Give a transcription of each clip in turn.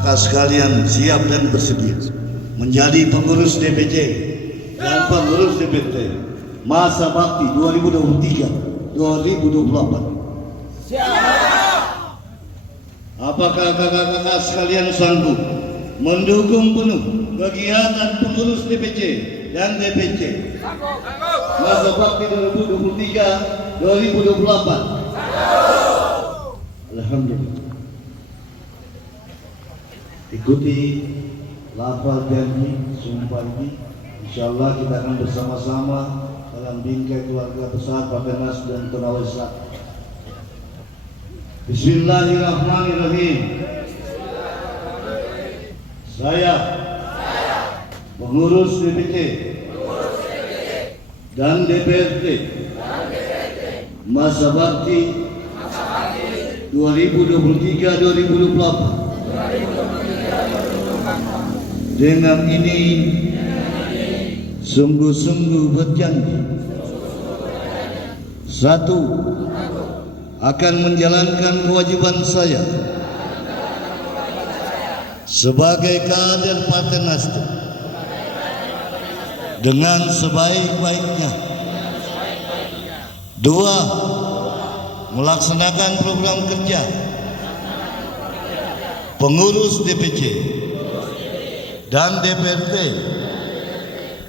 Apakah sekalian siap dan bersedia menjadi pengurus DPC dan pengurus DPT masa bakti 2023-2024? Apakah kakak-kakak sekalian sanggup mendukung penuh kegiatan pengurus DPC dan DPC masa bakti 2023-2024? Alhamdulillah. Ikuti lafal janji sumpah ini. Insyaallah kita akan bersama-sama dalam bingkai keluarga besar Partai Nasdem Konawe Selatan. Bismillahirrahmanirrahim. Saya pengurus DPC dan DPRD masa bakti 2023-2024 dengan ini sungguh-sungguh berjanji, satu, akan menjalankan kewajiban saya sebagai kader Partai Nasdem dengan sebaik-baiknya. Dua, melaksanakan program kerja pengurus DPC dan DPRD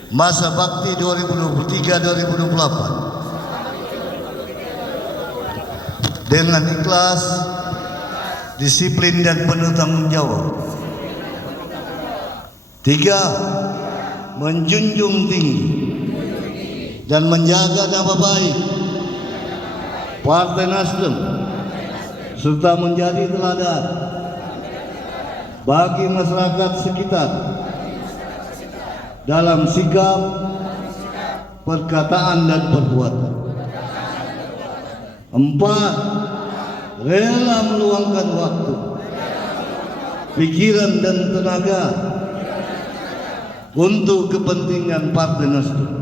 masa bakti 2023-2024 dengan ikhlas, disiplin dan penuh tanggung jawab. Tiga, menjunjung tinggi dan menjaga nama baik Partai Nasdem serta menjadi teladan bagi masyarakat sekitar dalam sikap, perkataan dan perbuatan. Empat, rela meluangkan waktu, pikiran dan tenaga untuk kepentingan Partai Nasdem.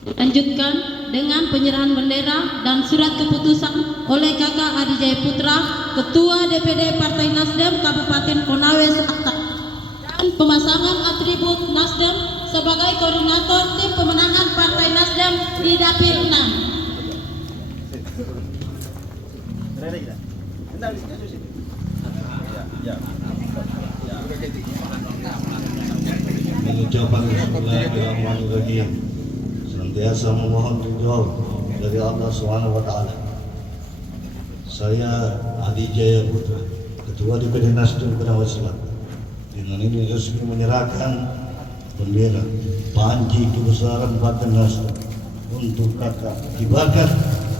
Lanjutkan dengan penyerahan bendera dan surat keputusan oleh Kakak Adi Jaya Putra, Ketua DPD Partai Nasdem Kabupaten Konawe Selatan, dan pemasangan atribut Nasdem sebagai koordinator tim pemenangan Partai Nasdem di Dapil 6. Mengucapkan bismillahirrahmanirrahim, senantiasa memohon ridho dari Allah Subhanahu wa taala. Saya Adi Jaya Putra, Ketua DPD Nasdem Konawe Selatan, dengan ini resmi menyerahkan bendera panji kebesaran Partai Nasdem untuk kakak kibarkan,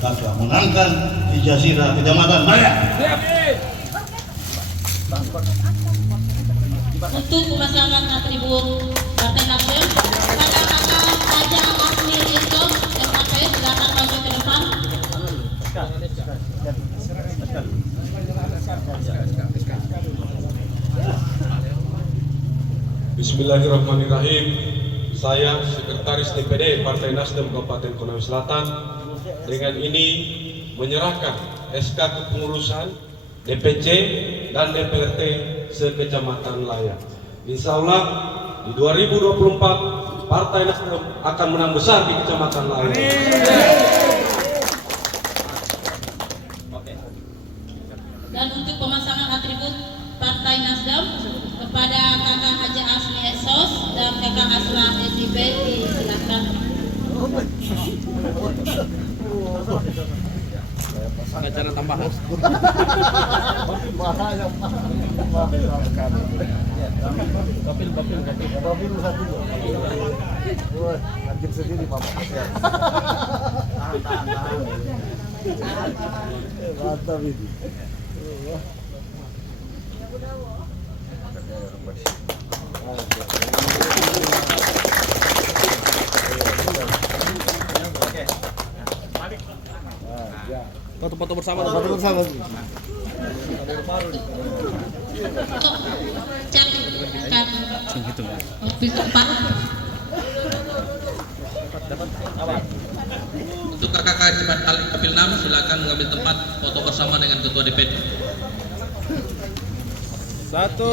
kakak menangkan di Jazirah Kecamatan Bayak. Untuk pemasangan atribut Partai Nasdem pada Kakak Haja Asmi Esos SKP, silakan maju ke depan. Bismillahirrahmanirrahim. Saya Sekretaris DPD Partai Nasdem Kabupaten Konawe Selatan dengan ini menyerahkan SK kepengurusan DPC dan DPRT sekecamatan Layak. Insya Allah di 2024 Partai Nasdem akan menang besar di Kecamatan Layak. Dan untuk pemasangan atribut Partai Nasdem kepada Kakak Haja Asmi Esos dan Kakak Asra SIB, silakan. Acara tambahan. Bapil satu. Anjing sendiri Bapak. Mantap ini. Foto-foto bersama. Foto bersama. Gitu. Dapat apa? Untuk kakak cepat kali Kapil 6 silakan mengambil tempat foto bersama dengan Ketua DPD. Satu,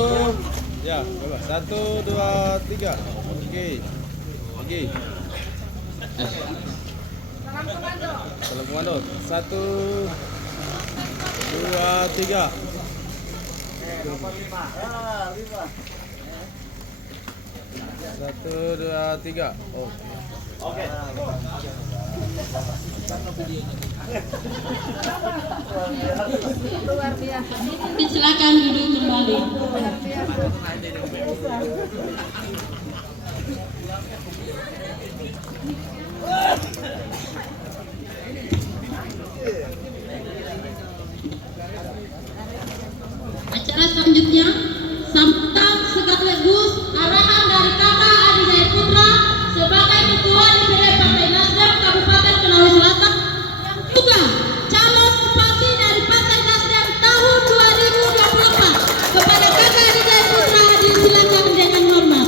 ya, coba. 1, 2, 3. Oke. Salam komando. 1, 2, 3. 1, 2, 3. Oke. Silakan duduk kembali. Acara selanjutnya sambutan sekaligus arahan dari Kakak Adi Jaya Putra sebagai Ketua DPD Partai Nasdem Kabupaten Konawe Selatan yang juga calon bupati dari Partai Nasdem tahun 2024 kepada Kakak Adi Jaya Putra. Disilakan dengan hormat.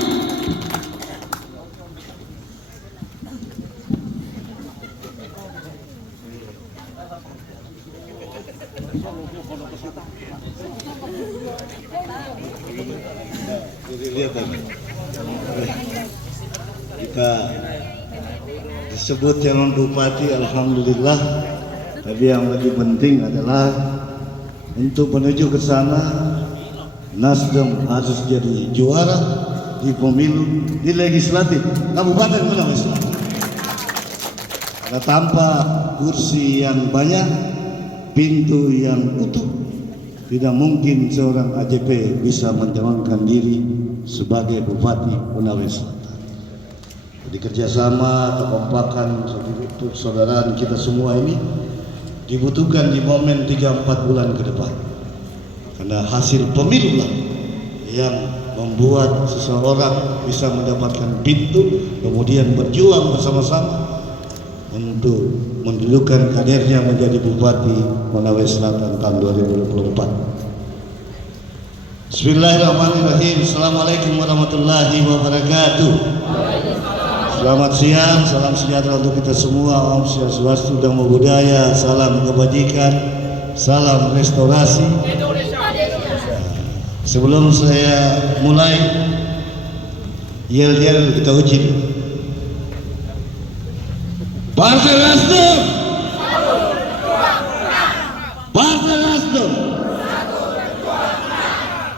Kita disebut calon bupati, alhamdulillah. Tapi yang lebih penting adalah untuk menuju ke sana, Nasdem harus jadi juara di pemilu di legislatif Kabupaten Konawe Selatan. Karena tanpa kursi yang banyak, pintu yang utuh, tidak mungkin seorang AJP bisa mencalonkan diri sebagai Bupati Konawe Selatan. Jadi kerjasama, kekompakan, persaudaraan kita semua ini dibutuhkan di momen 3-4 bulan ke depan. Karena hasil pemilu lah yang membuat seseorang bisa mendapatkan pintu, kemudian berjuang bersama-sama untuk mendudukan kadernya menjadi Bupati Konawe Selatan tahun 2024. Bismillahirrahmanirrahim. Assalamualaikum warahmatullahi wabarakatuh. Selamat siang, salam sejahtera untuk kita semua. Om Swastiastu, Namo Buddhaya, salam kebajikan, salam restorasi. Sebelum saya mulai, yel-yel kita uji dulu. Partai Nasdem, Partai Nasdem,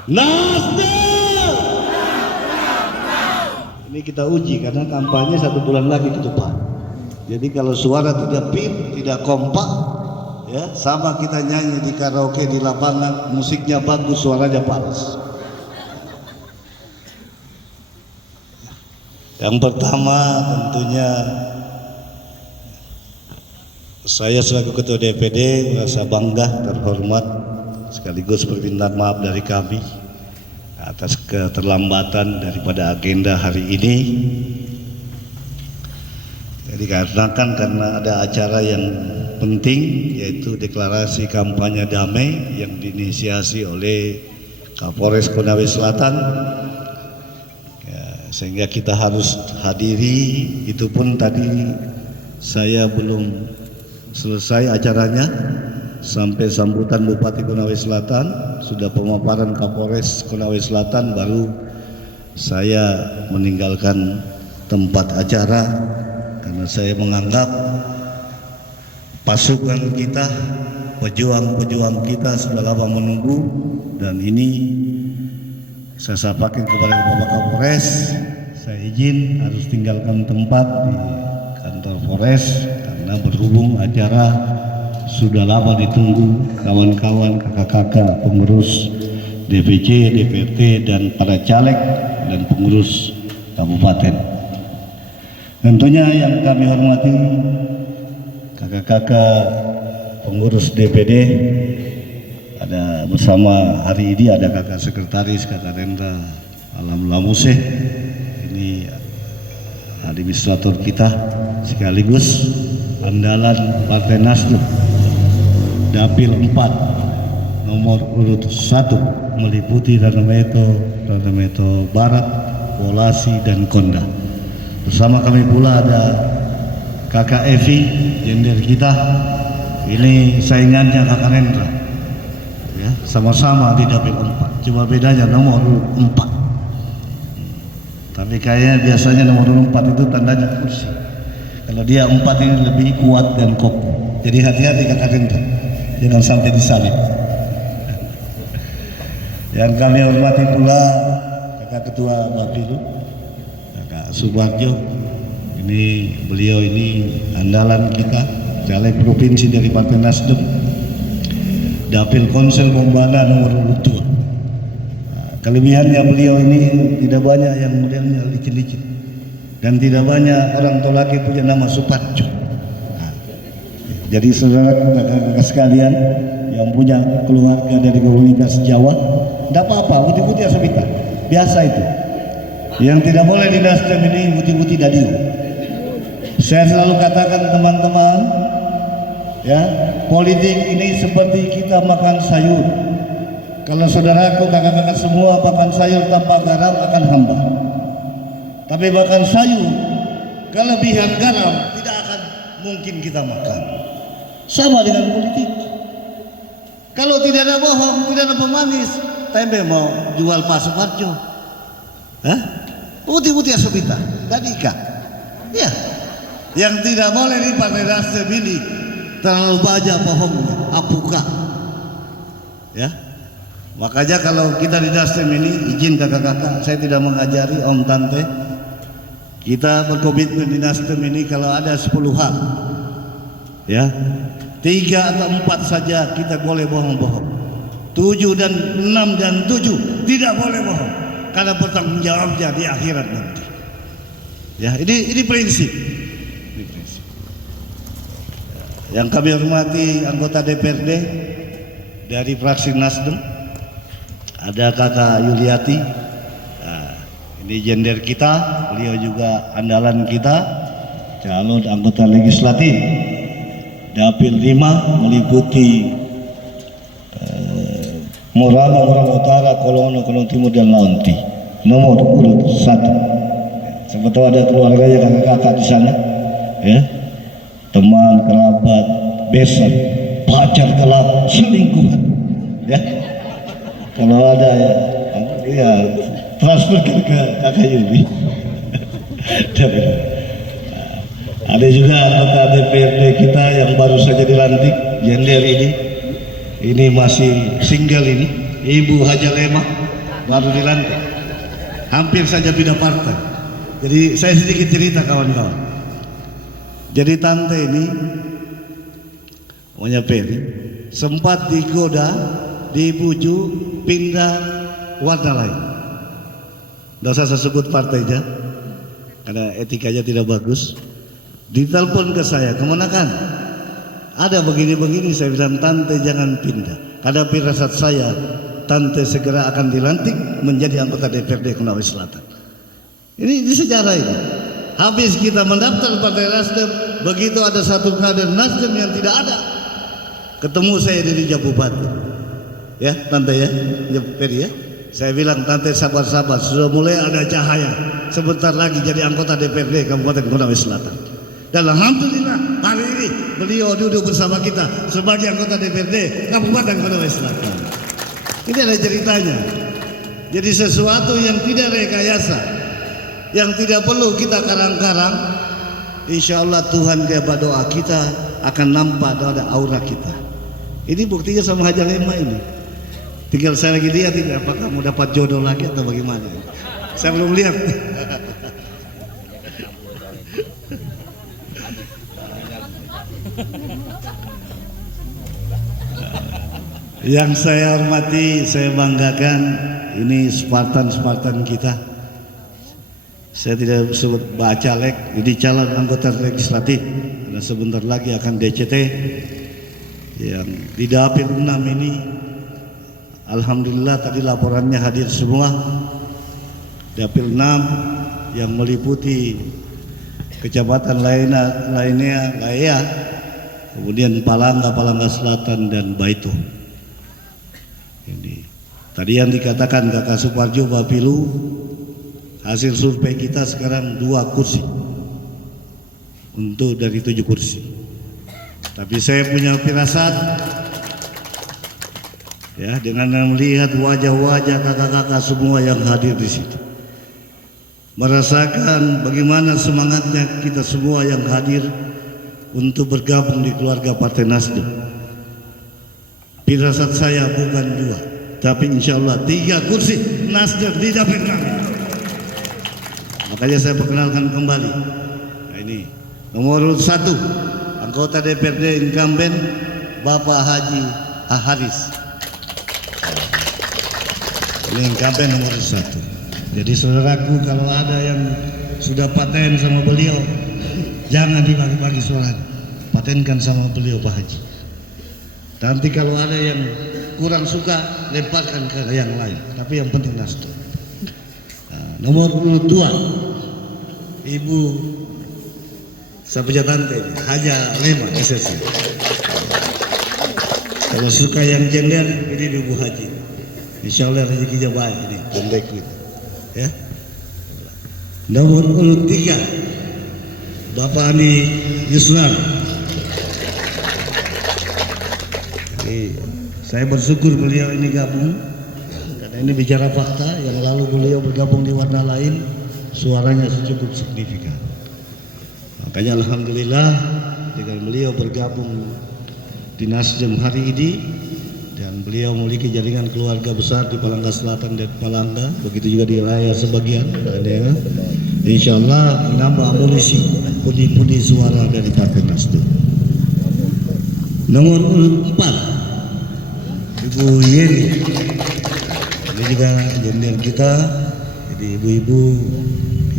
Nasdem. Ini kita uji karena kampanye 1 bulan lagi ke depan. Jadi kalau suara tidak pin, tidak kompak, ya sama kita nyanyi di karaoke di lapangan, musiknya bagus, suaranya panas. Yang pertama tentunya saya selaku Ketua DPD merasa bangga, terhormat, sekaligus permintaan maaf dari kami atas keterlambatan daripada agenda hari ini. Jadi karena ada acara yang penting, yaitu deklarasi kampanye damai yang diinisiasi oleh Kapolres Konawe Selatan, ya, sehingga kita harus hadiri. Itu pun tadi saya belum selesai acaranya, sampai sambutan Bupati Konawe Selatan, sudah pemaparan Kapolres Konawe Selatan, baru saya meninggalkan tempat acara karena saya menganggap pasukan kita, pejuang-pejuang kita sudah lama menunggu, dan ini saya sampaikan kepada Bapak Kapolres, saya izin harus tinggalkan tempat di kantor Polres karena berhubung acara sudah lama ditunggu kawan-kawan, kakak-kakak, pengurus DPC, DPRD, dan para caleg dan pengurus kabupaten. Tentunya yang kami hormati kakak-kakak pengurus DPD, ada bersama hari ini ada kakak sekretaris, kakak Rendra Alam Lamuse, ini administrator kita sekaligus andalan Partai Nasdem, Dapil 4 nomor urut 1 meliputi Ranameto Barat, Polasi, dan Konda. Bersama kami pula ada kakak Evi, jender kita, ini saingannya kakak Rendra, ya, sama-sama di dapil 4, cuma bedanya nomor 4. Tapi kayaknya biasanya nomor 4 itu tandanya kursi. Kalau dia 4 ini lebih kuat dan kokoh. Jadi hati-hati kakak Rendra, jangan sampai disalib. Yang kami hormati pula kakak ketua Bapilu, kakak Subarjo. Ini beliau ini andalan kita, caleg provinsi dari Partai Nasdem, dapil Konsel Bombana nomor urut 2. Kelebihannya beliau ini tidak banyak yang modelnya licin-licin dan tidak banyak orang tua laki punya nama Suparjo. Jadi saudara kakak sekalian yang punya keluarga dari komunitas Jawa, tidak apa-apa, putih-putih asabita, biasa itu. Yang tidak boleh di Nasdem ini putih-putih dadio. Saya selalu katakan teman-teman, ya, politik ini seperti kita makan sayur. Kalau saudaraku, kakak-kakak semua makan sayur tanpa garam akan hambar. Tapi makan sayur kelebihan garam tidak akan mungkin kita makan. Sama dengan politik. Kalau tidak ada bohong, tidak ada pemanis, tempe mau jual Pak Suparjo, putih-putih asabita, tadi ikan, ya. Yang tidak boleh di Partai Nasdem ini terlalu banyak bohongnya, apuka, ya. Makanya kalau kita di Nasdem ini, izin kakak-kakak, saya tidak mengajari om tante, kita berkomitmen di Nasdem ini kalau ada 10 hal, ya, 3 atau 4 saja kita boleh bohong-bohong, 7 dan 6 dan 7 tidak boleh bohong, karena bertanggung jawabnya di akhirat nanti. Ya, ini prinsip. Yang kami hormati anggota DPRD dari fraksi Nasdem, ada kakak Yuliati, nah, ini jender kita, beliau juga andalan kita, calon anggota legislatif dapil 5 meliputi Morana, Morang Utara, Kolongo, Kolong Timur dan Launti, nomor urut 1. Siapa tahu ada keluarganya kakak-kakak di sana, ya, teman, kerabat, besan, pacar gelap, selingkuhan, ya. Kalau ada ya transfer ke kakak Yuli. Ada juga anggota DPRD kita yang baru saja dilantik, jender ini masih single ini, Ibu Haja Lemah, baru dilantik, hampir saja pindah partai. Jadi saya sedikit cerita kawan-kawan. Jadi tante ini maunya Peri sempat digoda, dibujuk pindah warna lain. Tidak usah saya sebut partainya karena etikanya tidak bagus. Ditelepon ke saya, kemana kan? Ada begini-begini. Saya bilang, tante jangan pindah, karena firasat saya tante segera akan dilantik menjadi anggota DPRD Konawe Selatan. Ini di sejarah ini. Habis kita mendaftar Partai Nasdem, begitu ada satu kader Nasdem yang tidak ada, ketemu saya di Jabubati, ya tante ya, Peri ya. Saya bilang, tante sabar-sabar, sudah mulai ada cahaya, sebentar lagi jadi anggota DPRD Kabupaten Konawe Selatan. Dan alhamdulillah hari ini beliau duduk bersama kita sebagai anggota DPRD Kabupaten Konawe Selatan. Ini ada ceritanya. Jadi sesuatu yang tidak rekayasa, yang tidak perlu kita karang-karang, insya Allah Tuhan kepada doa kita akan nampak ada aura kita. Ini buktinya sama Haja Lemah ini. Tinggal saya lagi lihat ini apakah mau dapat jodoh lagi atau bagaimana. Saya belum lihat. Yang saya hormati, saya banggakan, ini Spartan kita. Saya tidak sebut bacalek, ini calon anggota legislatif, karena sebentar lagi akan DCT. Yang di dapil 6 ini, alhamdulillah tadi laporannya hadir semua. Dapil 6 yang meliputi kecamatan lainnya, Laya, kemudian Palangga Selatan dan Baito. Ini tadi yang dikatakan kakak Suparjo Bapilu, hasil survei kita sekarang 2 kursi untuk dari 7 kursi. Tapi saya punya firasat ya, dengan melihat wajah-wajah kakak-kakak semua yang hadir di situ, merasakan bagaimana semangatnya kita semua yang hadir untuk bergabung di keluarga Partai Nasdem. Firasat saya bukan 2, tapi insya Allah 3 kursi Nasdem di dapil 6. Makanya saya perkenalkan kembali. Nah, ini nomor 1 anggota DPRD incumbent Bapak Haji Haris. Ini incumbent nomor 1. Jadi saudaraku, kalau ada yang sudah paten sama beliau, jangan dibagi-bagi suaranya, patenkan sama beliau Pak Haji. Nanti kalau ada yang kurang suka, lemparkan ke yang lain. Tapi yang penting Nasdem. Nah, nomor 2 Ibu Sapejatante Haja Lema SSC. Kalau suka yang gender, ini Ibu Haji. Insya Allah rezekinya baik ini, pendek gitu. Ya. Nomor 3 Bapak Andi Yusran. Saya bersyukur beliau ini gabung, karena ini bicara fakta. Yang lalu beliau bergabung di warna lain, suaranya cukup signifikan. Makanya alhamdulillah dengan beliau bergabung di Nasdem hari ini, dan beliau memiliki jaringan keluarga besar di Palangga Selatan dan Palangga, begitu juga di Layar sebagian, insya Allah menambah amunisi pundi-pundi suara dari Partai Nasdem. Nomor 4 Ibu Yeni, ini juga jendela kita. Jadi ibu-ibu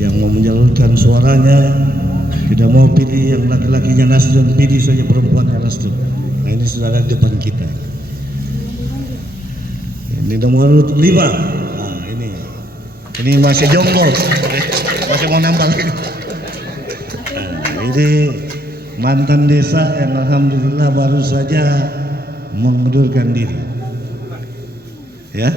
yang mau menyalurkan suaranya, tidak mau pilih yang laki-lakinya Nasdem, pilih saja perempuannya Nasdem. Nah, ini sudah ada di depan kita. Ini nomor 5. Nah, ini masih jomblo, masih mau nambah. Nah, ini mantan desa yang alhamdulillah baru saja mengundurkan diri. Ya,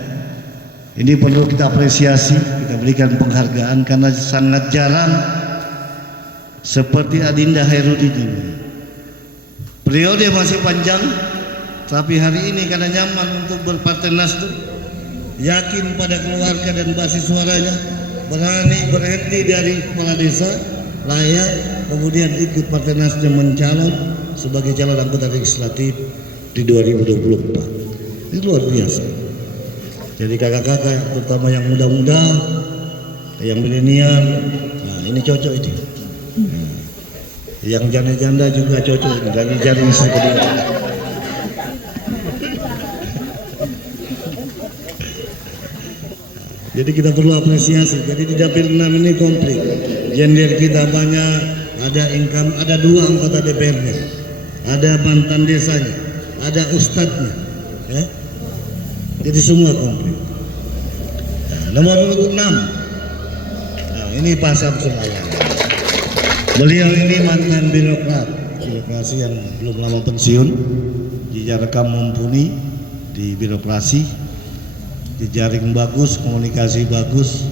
ini perlu kita apresiasi, kita berikan penghargaan, karena sangat jarang seperti Adinda Hairudin ini. Periode masih panjang, tapi hari ini karena nyaman untuk berpartai Nasdem, yakin pada keluarga dan basis suaranya, berani berhenti dari kepala desa, layak, kemudian ikut Partai Nasdem mencalon sebagai calon anggota legislatif di 2024. Ini luar biasa. Jadi kakak-kakak, terutama yang muda-muda, yang milenial, nah ini cocok ini. Yang janda-janda juga cocok ini, dan jadi istri kedua. Jadi kita perlu apresiasi. Jadi di dapil 6 ini komplit. Gender kita banyak, ada income, ada 2 anggota DPRD, ada mantan desanya, ada ustadznya, ya. Jadi semua komplit. Nah, nomor 6. Nah, ini Pak Samsul Alam. Beliau ini mantan birokrat, birokrasi yang belum lama pensiun, rekam mumpuni di birokrasi, jejaring bagus, komunikasi bagus.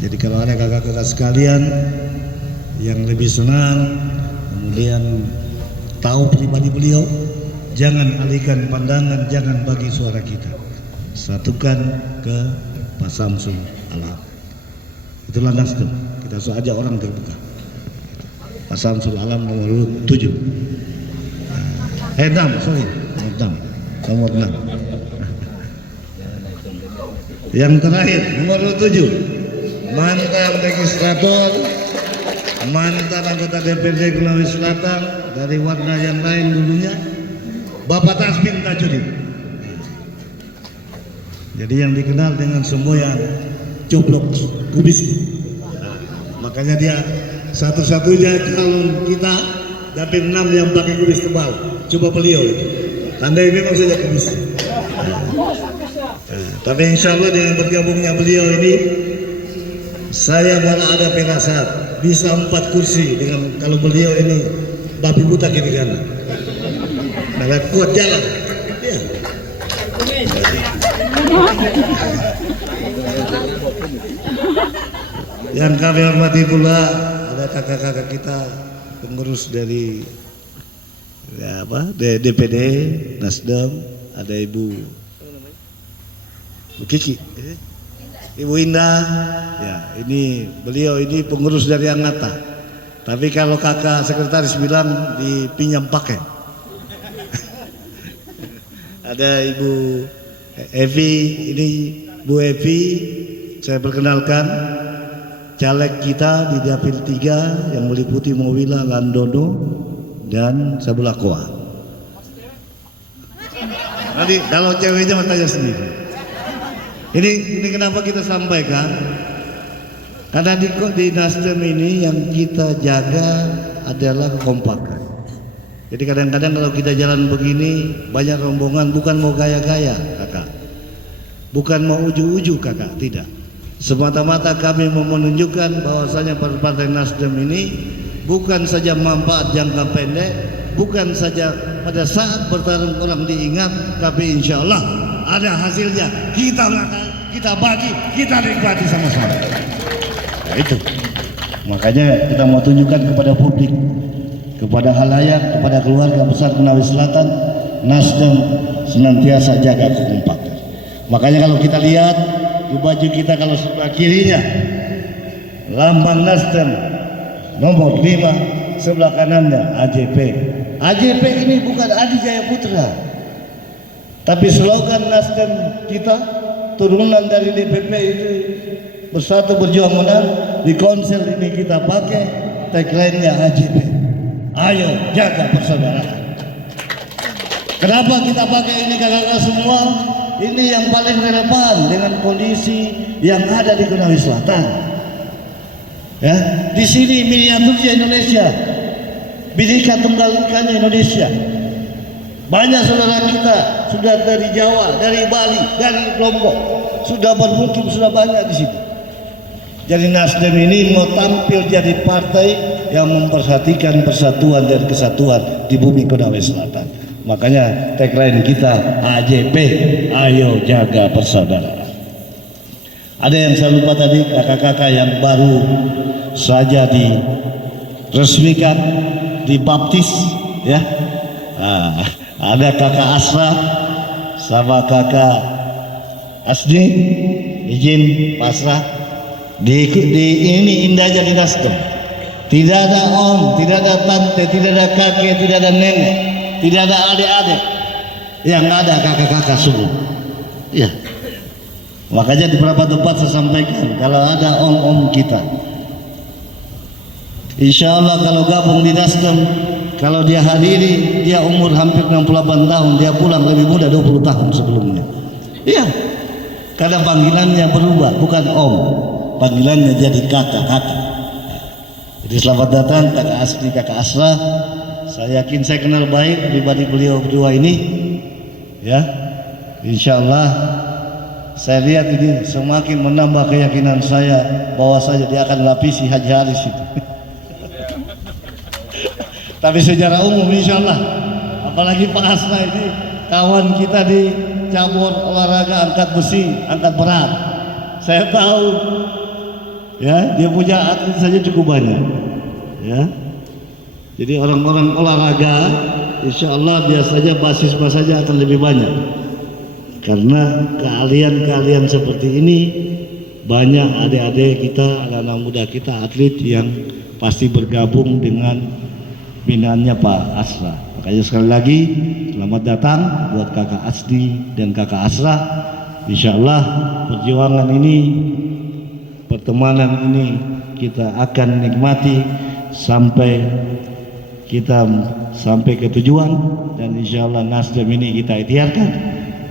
Jadi kalau ada kakak-kakak sekalian yang lebih senang, kemudian tahu pribadi beliau, jangan alihkan pandangan, jangan bagi suara kita, satukan ke Pak Samsul Alam. Itulah Nasdem, kita ajak orang terbuka. Pak Samsul Alam nomor 7. Nomor 6. Yang terakhir nomor 7, mantan legislator, mantan anggota DPRD Sulawesi Selatan dari warna yang lain dulunya, Bapak Tasbin Tajudin. Jadi yang dikenal dengan semboyan coplok kubis. Makanya dia satu-satunya calon kita dapil 6 yang pakai kubis tebal. Coba beliau itu. Tandai memang saja kubis. Tapi insya Allah dengan bergabungnya beliau ini, saya malah ada firasat bisa 4 kursi dengan kalau beliau ini babi buta kiri kanan. Nah, kuat jalan. Ya. Yang kami hormati pula ada kakak-kakak kita pengurus dari DPD Nasdem, ada Ibu Kiki, Ibu Indah, ya ini beliau ini pengurus dari Angata. Tapi kalau kakak sekretaris bilang dipinjam pakai. Ada Ibu Evi, ini Bu Evi, saya perkenalkan caleg kita di Dapil 3 yang meliputi Mowila, Landono, dan Sabulakoa. Nanti kalau ceweknya tanya sendiri. Ini kenapa kita sampaikan? Karena di Nasdem ini yang kita jaga adalah kekompakan. Jadi kadang-kadang kalau kita jalan begini banyak rombongan, bukan mau gaya-gaya kakak, bukan mau uju-uju kakak, tidak. Semata-mata kami mau menunjukkan bahwasanya partai Nasdem ini bukan saja manfaat jangka pendek, bukan saja pada saat bertarung orang diingat, tapi insya Allah ada hasilnya. Kita bagi, kita nikmati sama-sama. Nah, itu. Makanya kita mau tunjukkan kepada publik, kepada halayak, kepada keluarga besar Konawe Selatan, Nasdem senantiasa jaga kekompakan. Makanya kalau kita lihat di baju kita, kalau sebelah kirinya lambang Nasdem nomor 5, sebelah kanannya AJP. AJP ini bukan Adi Jaya Putra, tapi slogan Nasdem kita turunan dari DPP itu, bersatu berjuang menang. Di konsel ini kita pakai tagline-nya AJP, ayo jaga persaudaraan. Kenapa kita pakai ini kakak-kakak semua? Ini yang paling relevan dengan kondisi yang ada di Konawe Selatan. Ya, di sini miniaturnya Indonesia, Bhinneka Tunggal Ikanya Indonesia. Banyak saudara kita sudah dari Jawa, dari Bali, dari Lombok, sudah bermukim, sudah banyak di sini. Jadi Nasdem ini mau tampil jadi partai yang memperhatikan persatuan dan kesatuan di bumi Konawe Selatan. Makanya tagline kita AJP, ayo jaga persaudaraan. Ada yang saya lupa tadi, kakak-kakak yang baru saja diresmikan, dibaptis, ya. Ada kakak Asra sama kakak Asdi, izin pasrah di ini indahnya di Nasdem. Tidak ada om, tidak ada tante, tidak ada kakek, tidak ada nenek, tidak ada adik-adik, yang ada kakak-kakak semua. Ya, makanya di beberapa tempat saya sampaikan kalau ada om-om kita, insya Allah kalau gabung di Nasdem, kalau dia hadiri, dia umur hampir 68 tahun, dia pulang lebih muda 20 tahun sebelumnya. Iya, karena panggilannya berubah, bukan om, panggilannya jadi kakak-kakak. Jadi selamat datang kakak Asli, kakak Asra. Saya yakin saya kenal baik pribadi beliau berdua ini, ya. Insya Allah saya lihat ini semakin menambah keyakinan saya bahwa saja dia akan lapisi Haji Haris itu. Tapi secara umum insya Allah, apalagi Pak Asra ini kawan kita di cabur olahraga angkat besi, angkat berat. Saya tahu, ya, dia punya atlet saja cukup banyak, ya. Jadi orang-orang olahraga, insya Allah biasanya basis saja akan lebih banyak. Karena keahlian-keahlian seperti ini banyak adik-adik kita, anak-anak muda kita, atlet yang pasti bergabung dengan binaannya Pak Asra. Makanya sekali lagi selamat datang buat kakak Asdi dan kakak Asra. Insya Allah perjuangan ini, pertemanan ini kita akan nikmati sampai kita sampai ke tujuan, dan insya Allah Nasdem ini kita ikhtiarkan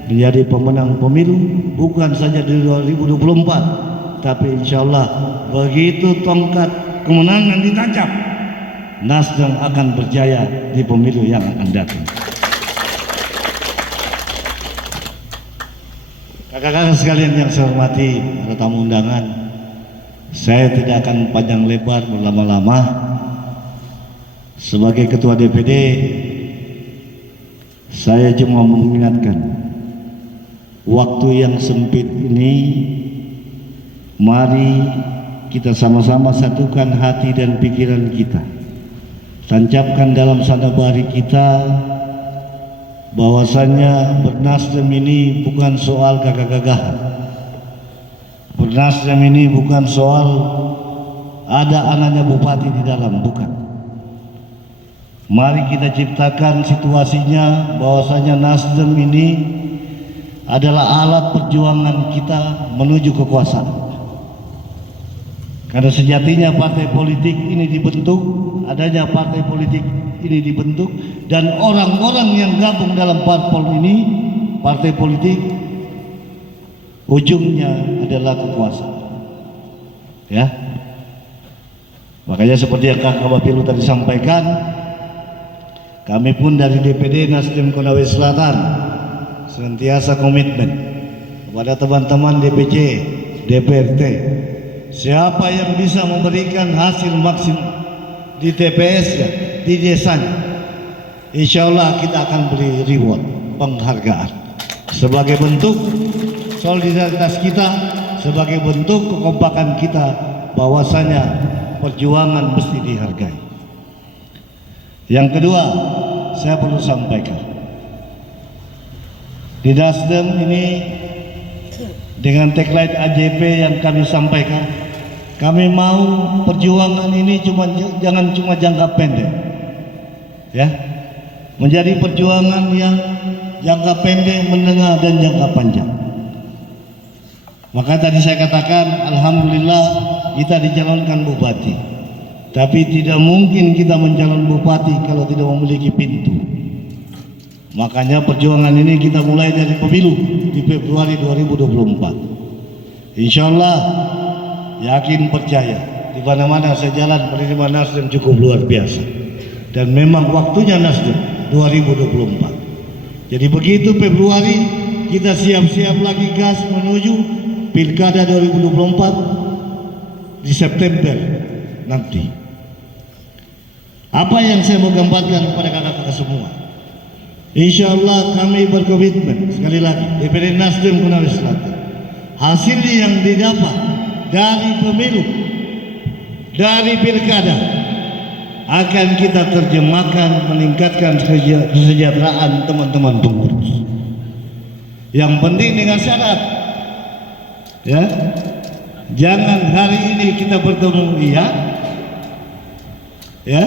menjadi pemenang pemilu bukan saja di 2024, tapi insya Allah begitu tongkat kemenangan ditancap, Nasdem akan berjaya di pemilu yang akan datang. Kakak-kakak sekalian yang saya hormati, para tamu undangan, saya tidak akan panjang lebar berlama-lama. Sebagai ketua DPD, saya cuma mengingatkan, waktu yang sempit ini, mari kita sama-sama satukan hati dan pikiran kita. tancapkan dalam sanubari kita bahwasanya bernasdem ini bukan soal gagah-gagahan. Bernasdem ini bukan soal ada anaknya bupati di dalam, bukan. Mari kita ciptakan situasinya bahwasanya Nasdem ini adalah alat perjuangan kita menuju kekuasaan. Karena sejatinya partai politik ini dibentuk, adanya partai politik ini dibentuk, dan orang-orang yang gabung dalam parpol ini, partai politik, ujungnya adalah kekuasaan. Ya, makanya seperti yang Kak Kabapilu tadi sampaikan, kami pun dari DPD Nasdem Konawe Selatan senantiasa komitmen kepada teman-teman DPC, DPRT, siapa yang bisa memberikan hasil maksimal di TPS-nya, di desanya, insya Allah kita akan beri reward, penghargaan sebagai bentuk solidaritas kita, sebagai bentuk kekompakan kita bahwasanya perjuangan mesti dihargai. Yang kedua, saya perlu sampaikan, di Nasdem ini dengan tagline AJP yang kami sampaikan, kami mau perjuangan ini jangan cuma jangka pendek, ya, menjadi perjuangan yang jangka pendek, menengah, dan jangka panjang. Maka tadi saya katakan, alhamdulillah kita dicalonkan bupati, tapi tidak mungkin kita mencalon bupati kalau tidak memiliki pintu. Makanya perjuangan ini kita mulai dari pemilu di Februari 2024. Insya Allah, yakin percaya, di mana-mana saya jalan penerima Nasdem cukup luar biasa. Dan memang waktunya Nasdem 2024. Jadi begitu Februari kita siap-siap lagi gas menuju Pilkada 2024 di September nanti. Apa yang saya mau gambarkan kepada kakak-kakak semua? Insya Allah kami berkomitmen, sekali lagi, DPD Nasdem Konawe Selatan, hasil yang didapat dari pemilu, dari pilkada, akan kita terjemahkan meningkatkan kesejahteraan teman-teman pengurus. Yang penting dengan syarat, ya, jangan hari ini kita bertemu, ya,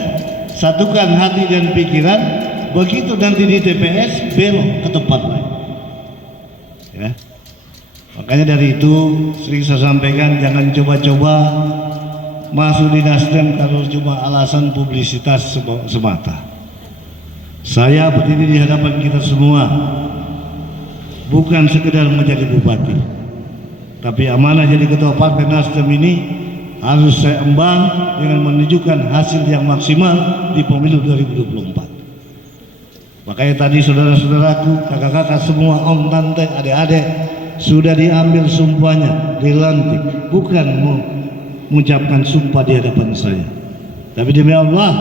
satukan hati dan pikiran. Begitu nanti di TPS belok ke tempat lain, ya. Makanya dari itu sering saya sampaikan, jangan coba-coba masuk di Nasdem kalau cuma alasan publisitas semata. Saya berdiri di hadapan kita semua bukan sekedar menjadi bupati, tapi amanah jadi ketua partai Nasdem ini harus saya emban dengan menunjukkan hasil yang maksimal di pemilu 2024. Makanya tadi saudara-saudaraku, kakak-kakak semua, om, tante, adik-adik, sudah diambil sumpahnya, dilantik. Bukan mengucapkan sumpah di hadapan saya, tapi demi Allah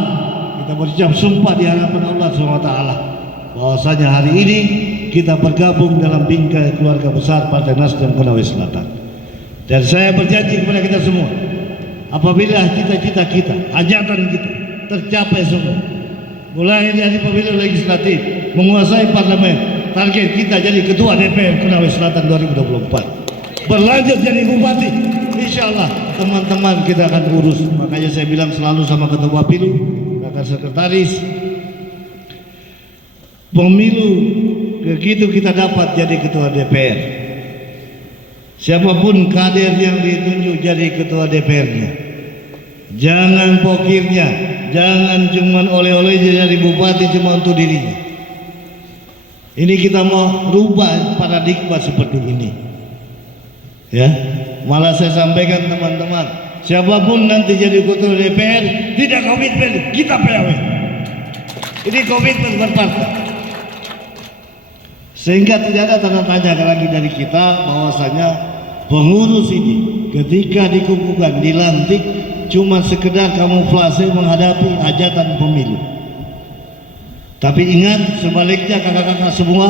kita berucap sumpah di hadapan Allah SWT bahwasanya hari ini kita bergabung dalam bingkai keluarga besar Partai Nasdem Konawe Selatan. Dan saya berjanji kepada kita semua, apabila cita-cita kita, hajatan kita tercapai semua, mulai dari pemilu legislatif, menguasai parlemen, target kita jadi ketua DPR Konawe Selatan 2024, berlanjut jadi bupati, insya Allah teman-teman kita akan urus. Makanya saya bilang selalu sama ketua Pilu, kakak sekretaris, pemilu begitu kita dapat jadi ketua DPR, siapapun kader yang ditunjuk jadi ketua DPR-nya, jangan pokirnya, jangan cuma oleh-oleh jadi bupati cuma untuk dirinya. Ini kita mau rubah paradigma seperti ini, ya. Malah saya sampaikan teman-teman, siapapun nanti jadi ketua DPR tidak komitmen, kita PAW. Ini komitmen berpartai, sehingga tidak ada tanda tanya lagi dari kita bahwasanya pengurus ini ketika dikukuhkan, dilantik, cuma sekedar kamuflase menghadapi hajatan pemilu. Tapi ingat, sebaliknya kakak-kakak semua,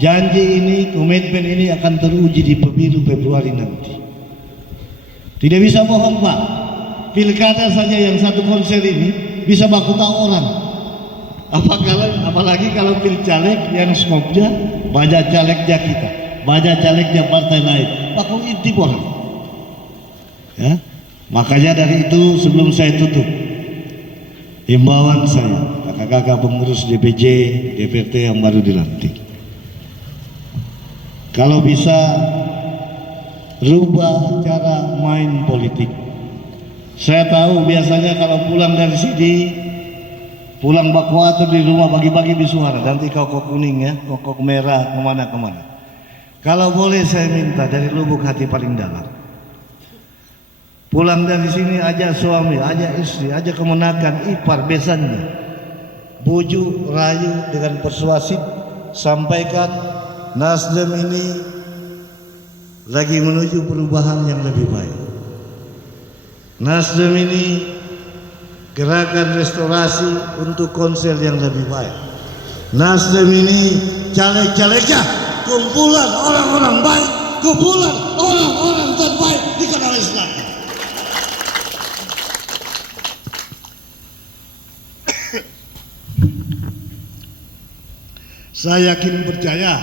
janji ini, komitmen ini akan teruji di pemilu Februari nanti. Tidak bisa bohong Pak, pilkada saja yang satu konser ini bisa baku tahu orang. Apalagi kalau pilih caleg yang skopnya banyak calegnya kita, banyak calegnya partai lain, baku intip orang. Ya, makanya dari itu sebelum saya tutup, himbauan saya, kakak-kakak pengurus DPJ, DPRT yang baru dilantik, kalau bisa rubah cara main politik. Saya tahu biasanya kalau pulang dari sini, pulang baku atur di rumah bagi-bagi bisuara, nanti kok kuning ya, kok merah, kemana-kemana. Kalau boleh saya minta dari lubuk hati paling dalam, pulang dari sini ajak suami, ajak istri, ajak kemenakan, ipar, besannya, bujuk, rayu dengan persuasif, sampaikan Nasdem ini lagi menuju perubahan yang lebih baik. Nasdem ini gerakan restorasi untuk konsel yang lebih baik. Nasdem ini caleg-calegnya kumpulan orang-orang baik, kumpulan orang-orang terbaik di Konawe Selatan. Saya yakin percaya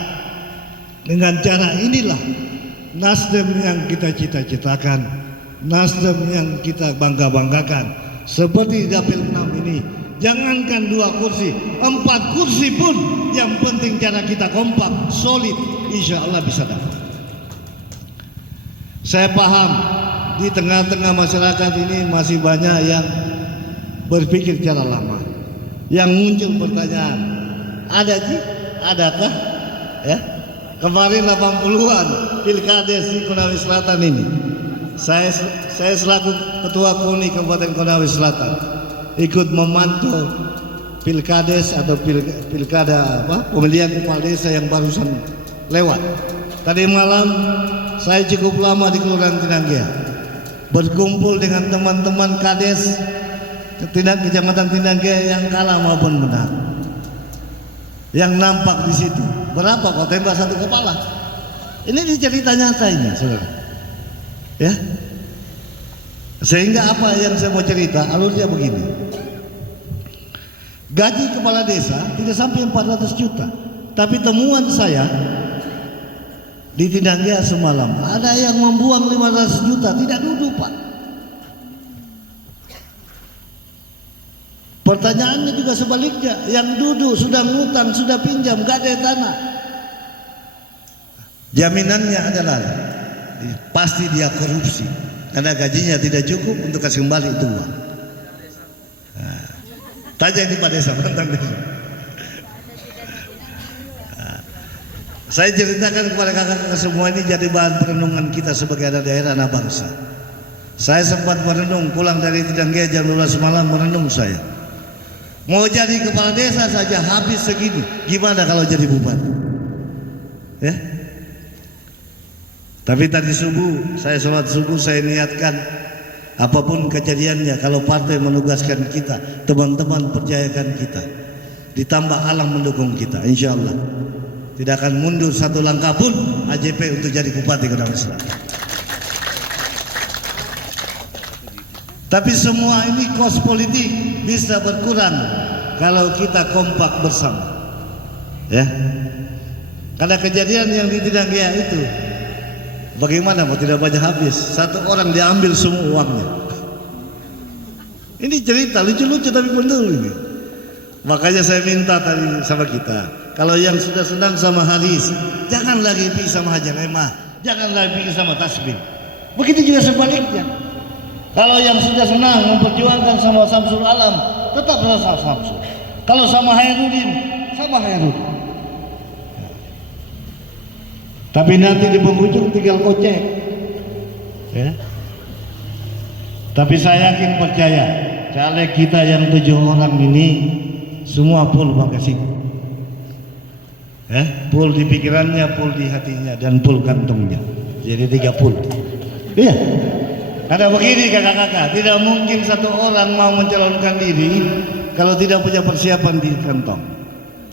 dengan cara inilah Nasdem yang kita cita-citakan, Nasdem yang kita bangga-banggakan. Seperti di Dapil 6 ini, jangankan 2 kursi, 4 kursi pun yang penting cara kita kompak, solid, insya Allah bisa dapat. Saya paham di tengah-tengah masyarakat ini masih banyak yang berpikir cara lama, yang muncul pertanyaan, adakah ya kemarin 80-an Pilkades di Konawe Selatan ini. Saya selaku Ketua KONI Kabupaten Konawe Selatan ikut memantau Pilkades atau pilkada pemilihan kepala desa yang barusan lewat. Tadi malam saya cukup lama di Kelurahan Tinanggea, berkumpul dengan teman-teman Kades Kecamatan Tinanggea yang kalah maupun menang. Yang nampak di situ berapa kok tembak satu kepala? Ini cerita nyata ini, saudara. Ya, sehingga apa yang saya mau cerita alurnya begini. Gaji kepala desa tidak sampai 400 juta, tapi temuan saya di Tinanggea semalam ada yang membuang 500 juta tidak duduk, Pak. Pertanyaannya juga sebaliknya, yang duduk sudah ngutang, sudah pinjam, gak ada tanah. Jaminannya adalah pasti dia korupsi karena gajinya tidak cukup untuk kasih kembali itu uang. Nah, tanya di Pak Desa, mantan desa. Nah, saya ceritakan kepada kakak-kakak semua ini jadi bahan perenungan kita sebagai anak daerah, anak bangsa. Saya sempat merenung pulang dari Tinanggea jam 12 malam, merenung saya. Mau jadi kepala desa saja habis segini, gimana kalau jadi bupati? Ya. Tapi tadi subuh, saya sholat subuh, saya niatkan apapun kejadiannya, kalau partai menugaskan kita, teman-teman percayakan kita, ditambah alam mendukung kita, insya Allah tidak akan mundur satu langkah pun AJP untuk jadi bupati Konawe Selatan. Tapi semua ini kos politik bisa berkurang kalau kita kompak bersama, ya. Karena kejadian yang di Tinanggea itu, bagaimana mau tidak banyak habis, satu orang diambil semua uangnya. Ini cerita lucu-lucu tapi benar ini. Makanya saya minta tadi sama kita, kalau yang sudah senang sama Haris, jangan lagi pergi sama Hajar Emah, jangan lagi pergi sama Tasbih. Begitu juga sebaliknya. Kalau yang sudah senang memperjuangkan sama Samsul Alam, tetap sama Samsul. Kalau sama Hairudin, sama Hairudin. Tapi nanti di penghujung tinggal kocek, ya. Tapi saya yakin percaya caleg kita yang 7 orang ini semua full bagasi, ya, full di pikirannya, full di hatinya, dan full kantongnya. Jadi 3 full. Iya. Karena begini kakak-kakak, tidak mungkin satu orang mau mencalonkan diri kalau tidak punya persiapan di kantong.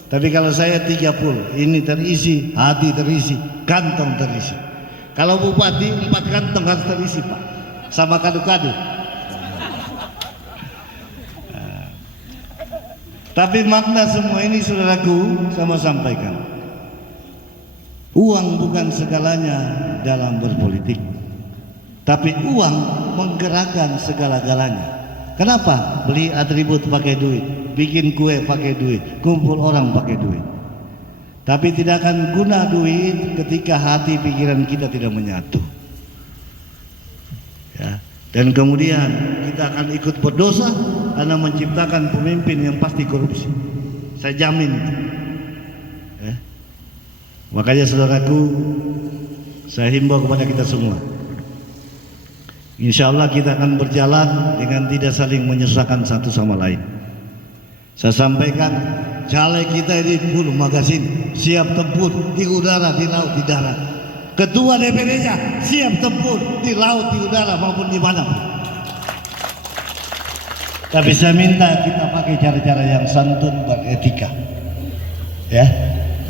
Tapi kalau saya 3 full, ini terisi, hati terisi, kantong terisi. Kalau bupati 4 kantong harus terisi, Pak, sama kado-kado. Tapi makna semua ini saudaraku sama sampaikan. Uang bukan segalanya dalam berpolitik. Tapi uang menggerakkan segala-galanya. Kenapa? Beli atribut pakai duit, bikin kue pakai duit, kumpul orang pakai duit. Tapi tidak akan guna duit ketika hati pikiran kita tidak menyatu. Ya. Dan kemudian kita akan ikut berdosa karena menciptakan pemimpin yang pasti korupsi. Saya jamin itu. Ya. Makanya saudaraku, saya himbau kepada kita semua. Insya Allah kita akan berjalan dengan tidak saling menyusahkan satu sama lain. Saya sampaikan, caleg kita ini full magasin, siap tempur di udara, di laut, di darat. Ketua DPD-nya siap tempur di laut, di udara maupun di mana pun. Tapi saya minta kita pakai cara-cara yang santun, beretika. Ya,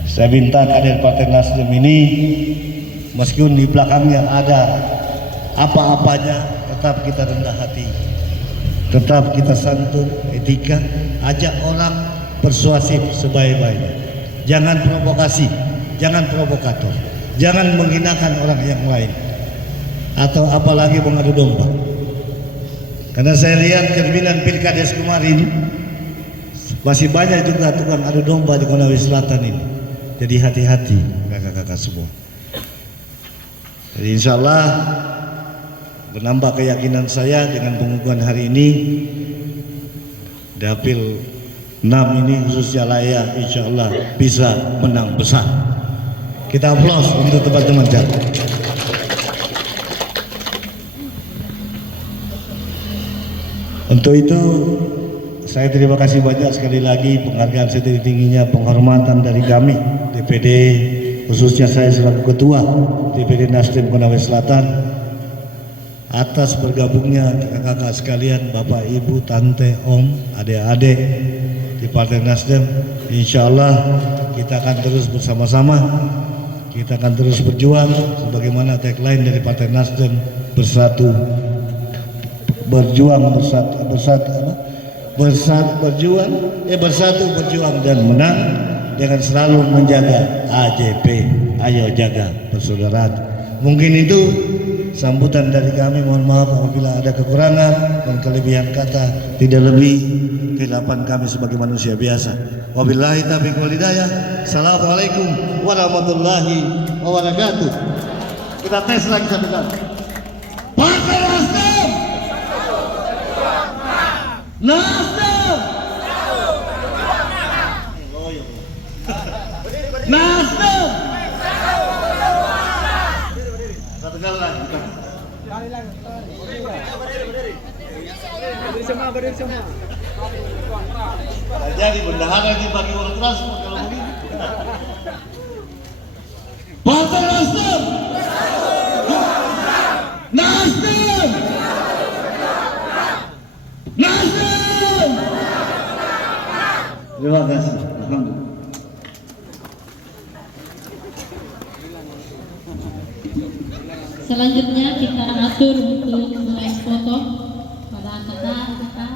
saya minta kader Partai Nasdem ini, meskipun di belakangnya ada apa-apanya, tetap kita rendah hati, tetap kita santun, etika, ajak orang persuasif sebaik-baiknya. Jangan provokasi, jangan provokator, jangan menghinakan orang yang lain, atau apalagi mengadu domba. Karena saya lihat cerminan Pilkades kemarin, masih banyak juga tukang adu domba di Konawe Selatan ini. Jadi hati-hati kakak-kakak semua. Jadi insya Allah menambah keyakinan saya dengan pengukuhan hari ini, Dapil 6 ini khususnya Laya insya Allah bisa menang besar. Kita aplaus untuk teman-teman jatuh. Untuk itu saya terima kasih banyak sekali lagi, penghargaan setinggi-tingginya, penghormatan dari kami DPD, khususnya saya selaku Ketua DPD Nasdem Konawe Selatan, atas bergabungnya kakak-kakak sekalian, bapak, ibu, tante, om, adik-adik di Partai Nasdem. Insya Allah kita akan terus bersama-sama, kita akan terus berjuang sebagaimana tagline dari Partai Nasdem, bersatu, berjuang, bersatu, berjuang dan menang, dengan selalu menjaga AJP, ayo jaga persaudaraan. Mungkin itu sambutan dari kami. Mohon maaf apabila ada kekurangan dan kelebihan kata, tidak lebih keilapan kami sebagai manusia biasa. Wabillahi taufiq wal hidayah. Assalamualaikum warahmatullahi wabarakatuh. Kita tes lagi satu kali. Partai Nasdem. Nasdem. Nasdem. Satu kali lagi. Berdiri semua. Jadi bendahara lagi bagi orang transport kalau begini. Partai Nasdem. Nasdem. Nasdem. Terima kasih. Alhamdulillah. Selanjutnya kita atur untuk foto pada kakak